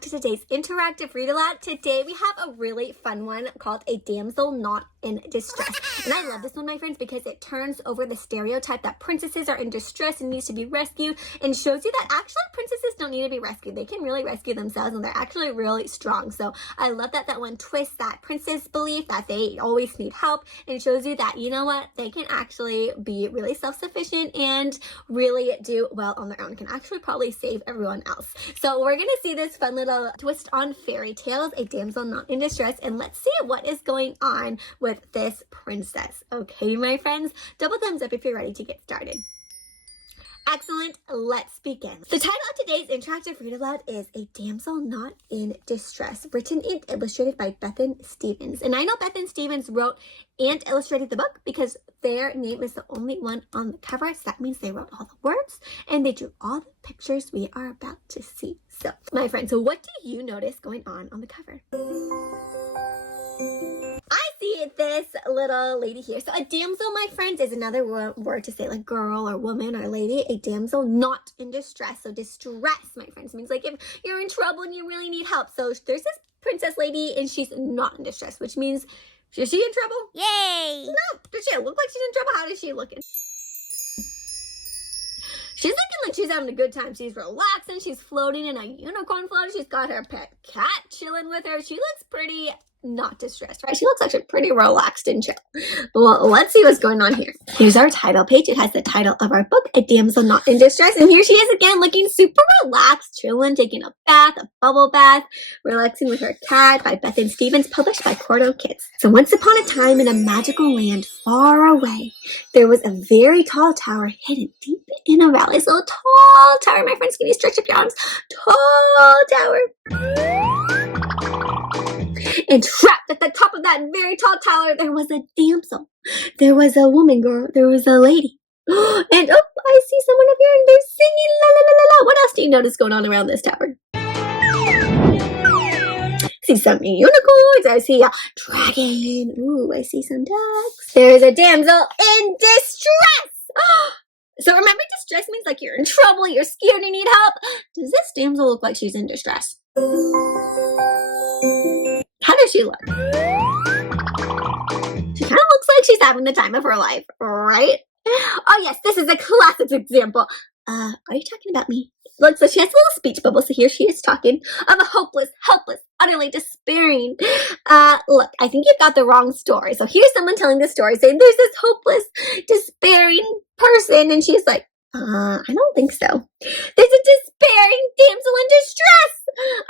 back to today's interactive read aloud. Today we have a really fun one called A Damsel Not in Distress. And I love this one, my friends, because it turns over the stereotype that princesses are in distress and needs to be rescued, and shows you that actually princesses don't need to be rescued. They can really rescue themselves, and they're actually really strong. So I love that one twist, that princess belief that they always need help, and it shows you that, you know what, they can actually be really self-sufficient and really do well on their own, can actually probably save everyone else. So we're gonna see this fun little twist on fairy tales, A Damsel Not in Distress, and let's see what is going on with this princess. Okay, my friends, double thumbs up if you're ready to get started. Excellent, let's begin. The title of today's interactive read aloud is A Damsel Not in Distress, written and illustrated by Bethan Stevens. And I know Bethan Stevens wrote and illustrated the book because their name is the only one on the cover, so that means they wrote all the words and they drew all the pictures we are about to see. So, my friends, so what do you notice going on the cover? I see this little lady here. So a damsel, my friends, is another word to say like girl or woman or lady. A damsel not in distress. So distress, my friends, means like if you're in trouble and you really need help. So there's this princess lady and she's not in distress, which means, is she in trouble? Yay! No, does she look like she's in trouble? How is she looking? She's looking like she's having a good time. She's relaxing. She's floating in a unicorn float. She's got her pet cat chilling with her. She looks pretty not distressed, right? She looks actually pretty relaxed and chill. Well, let's see what's going on here. Here's our title page. It has the title of our book, A Damsel Not in Distress. And here she is again, looking super relaxed, chilling, taking a bath, a bubble bath, relaxing with her cat, by Bethan Stevens, published by Cordo Kids. So once upon a time in a magical land far away, there was a very tall tower hidden deep in a valley. So a tall tower, my friends. Can you stretch up your arms? Tall tower. And trapped at the top of that very tall tower, there was a damsel. There was a woman, girl. There was a lady. And oh, I see someone up here and they're singing la la la la la. What else do you notice going on around this tower? I see some unicorns. I see a dragon. Ooh, I see some ducks. There's a damsel in distress. So remember, distress means like you're in trouble, you're scared, you need help. Does this damsel look like she's in distress? How does she look? She kind of looks like she's having the time of her life, right? Oh yes, this is a classic example. Are you talking about me? Look, so she has a little speech bubble, so here she is talking of a hopeless, helpless, utterly despairing. Look, I think you've got the wrong story. So here's someone telling the story, saying there's this hopeless, despairing person, and she's like, I don't think so. There's a despairing damsel in distress.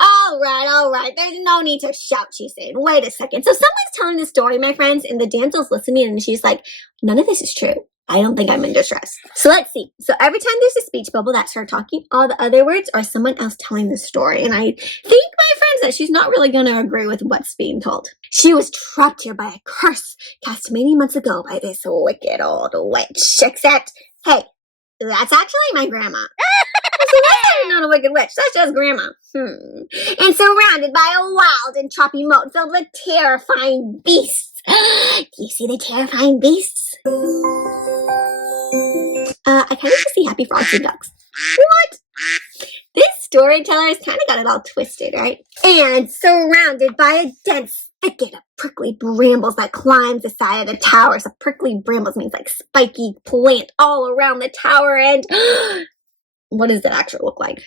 All right. There's no need to shout, she's saying. Wait a second. So someone's telling the story, my friends, and the damsel's listening, and she's like, none of this is true. I don't think I'm in distress. So let's see. So every time there's a speech bubble, that's her talking. All the other words are someone else telling the story. And I think, my friends, that she's not really going to agree with what's being told. She was trapped here by a curse cast many months ago by this wicked old witch. Except, hey, that's actually my grandma. So that's not a wicked witch. That's just grandma. And surrounded by a wild and choppy moat filled with terrifying beasts. Do you see the terrifying beasts? I kind of just see happy frogs and ducks. What? This storyteller has kind of got it all twisted, right? And surrounded by a dense thicket of prickly brambles that climbs the side of the tower. So prickly brambles means like spiky plant all around the tower. And what does that actually look like?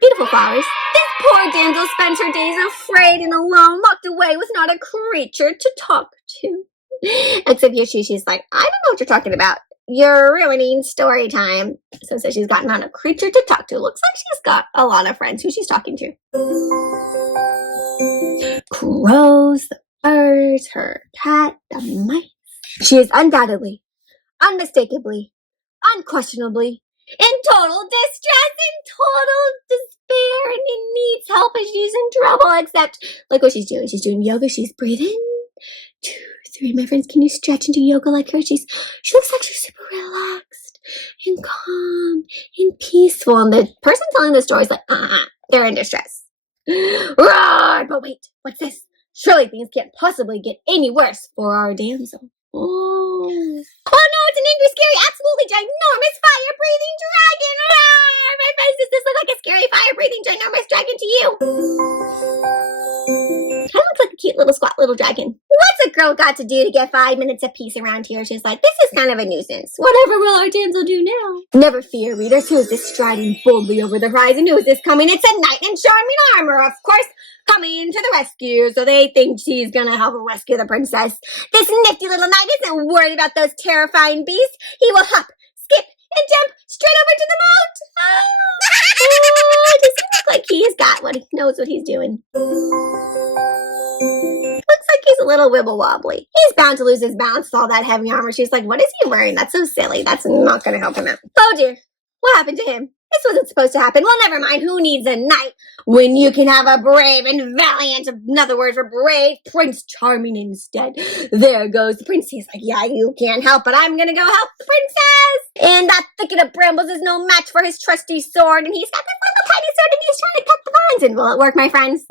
Beautiful flowers. This poor damsel spends her days afraid and alone, locked away with not a creature to talk to. Except here she's like, I don't know what you're talking about. You're ruining story time. So she's got not a creature to talk to. Looks like she's got a lot of friends who she's talking to. Crows, the birds, her cat, the mice. She is undoubtedly, unmistakably, unquestionably in total distress, in total despair, and needs help, and she's in trouble. Except, look what she's doing. She's doing yoga. She's breathing. 2, 3. My friends, can you stretch and do yoga like her? She looks like she's super relaxed and calm and peaceful. And the person telling the story is like, they're in distress. Roar! But wait, what's this? Surely things can't possibly get any worse for our damsel. Oh no, it's an angry, scary, absolutely ginormous fire-breathing dragon! My friends, does this look like a scary fire-breathing you. Kind of looks like a cute little squat little dragon. What's a girl got to do to get 5 minutes of peace around here? She's like, this is kind of a nuisance. Whatever will our damsel do now? Never fear, readers. Who is this striding boldly over the horizon? Who is this coming? It's a knight in charming armor, of course, coming to the rescue. So they think she's gonna help rescue the princess. This nifty little knight isn't worried about those terrifying beasts. He will hop, skip, and jump straight over to the moat. Oh, does he look like he's got what he knows what he's doing? Looks like he's a little wibble wobbly. He's bound to lose his balance with all that heavy armor. She's like, what is he wearing? That's so silly. That's not going to help him out. Oh dear. What happened to him? This wasn't supposed to happen. Well, never mind. Who needs a knight when you can have a brave and valiant, another word for brave, Prince Charming instead? There goes the prince. He's like, yeah, you can't help, but I'm going to go help the princess. And that thicket of brambles is no match for his trusty sword. And he's got this little tiny sword and he's trying to cut the vines. And will it work, my friends?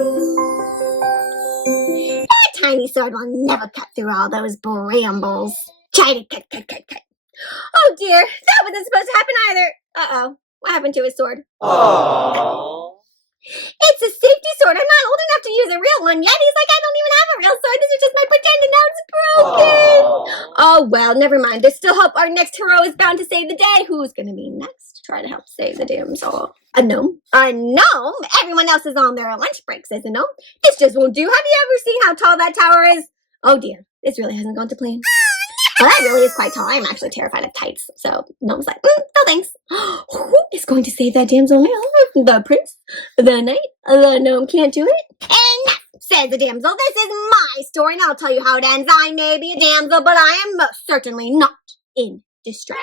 That tiny sword will never cut through all those brambles. Try to cut. Oh dear, that wasn't supposed to happen either. Uh-oh. What happened to his sword? Aww. It's a safety sword. I'm not old enough to use a real one yet. He's like, I don't even have a real sword. This is just my pretend and now it's broken. Aww. Oh, well, never mind. There's still hope. Our next hero is bound to save the day. Who's going to be next to try to help save the damsel? A gnome? A gnome? Everyone else is on their lunch break, says a gnome. This just won't do. Have you ever seen how tall that tower is? Oh, dear. This really hasn't gone to plan. Well, that really is quite tall. I'm actually terrified of heights. So Gnome's like, no thanks. Who is going to save that damsel now? The prince? The knight? The gnome can't do it? And says the damsel, this is my story and I'll tell you how it ends. I may be a damsel, but I am most certainly not in distress.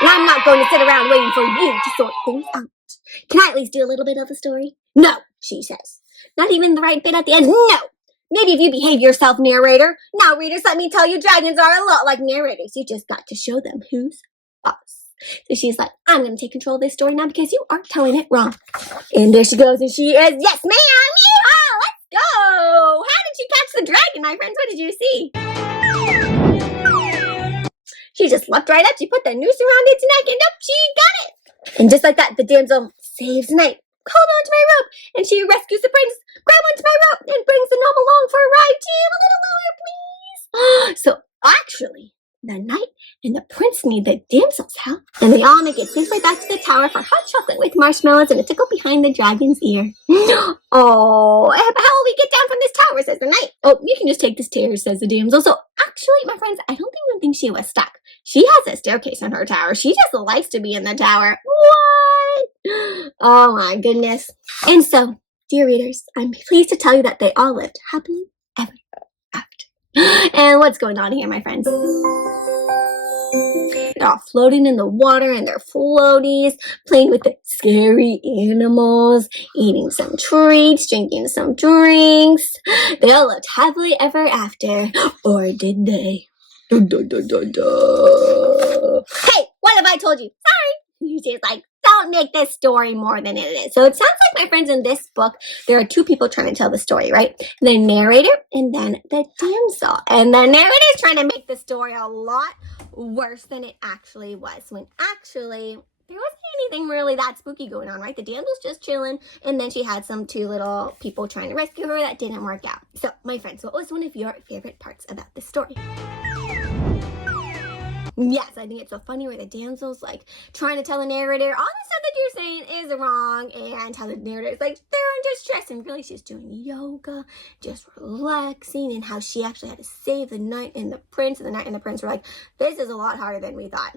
And I'm not going to sit around waiting for you to sort things out. Can I at least do a little bit of the story? No, she says. Not even the right bit at the end? No. Maybe if you behave yourself, narrator. Now, readers, let me tell you, dragons are a lot like narrators. You just got to show them who's boss. So she's like, I'm going to take control of this story now because you are telling it wrong. And there she goes, and she is, yes, ma'am, yeehaw, let's go. How did she catch the dragon, my friends? What did you see? She just leapt right up. She put the noose around its neck, and up she got it. And just like that, the damsel saves the knight. Hold on to my rope, and she rescues the prince. Grab onto my rope and brings the gnome along for a ride. Jam a little lower, please. So actually, the knight and the prince need the damsel's help, and they all make it safely back to the tower for hot chocolate with marshmallows and a tickle behind the dragon's ear. Oh, how will we get down from this tower? Says the knight. Oh, you can just take the stairs, says the damsel. So actually, my friends, I don't even think she was stuck. She has a staircase in her tower. She just likes to be in the tower. What? Oh my goodness. And so, dear readers, I'm pleased to tell you that they all lived happily ever after. And what's going on here, my friends? They're all floating in the water in their floaties, playing with the scary animals, eating some treats, drinking some drinks. They all lived happily ever after. Or did they? Dun, dun, dun, dun, dun. Hey, what have I told you? Sorry. She's like, don't make this story more than it is. So it sounds like, my friends, in this book, there are two people trying to tell the story, right? The narrator and then the damsel. And the narrator is trying to make the story a lot worse than it actually was. When actually, there wasn't anything really that spooky going on, right? The damsel's just chilling. And then she had some two little people trying to rescue her that didn't work out. So, my friends, what was one of your favorite parts about this story? Yes, I think it's so funny where the damsel's like trying to tell the narrator all the stuff that you're saying is wrong, and how the narrator is like, they're in distress, and really she's doing yoga, just relaxing, and how she actually had to save the knight and the prince, and the knight and the prince were like, this is a lot harder than we thought.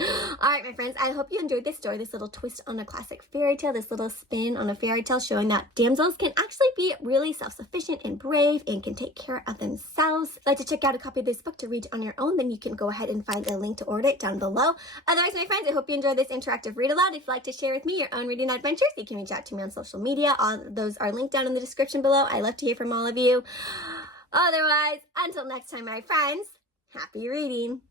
Alright, my friends, I hope you enjoyed this story, this little twist on a classic fairy tale, this little spin on a fairy tale showing that damsels can actually be really self-sufficient and brave and can take care of themselves. If you'd like to check out a copy of this book to read on your own, then you can go ahead and find a link to order it down below. Otherwise, my friends, I hope you enjoyed this interactive read aloud. If you'd like to share with me your own reading adventures, you can reach out to me on social media. All those are linked down in the description below. I love to hear from all of you. Otherwise, until next time, my friends, happy reading.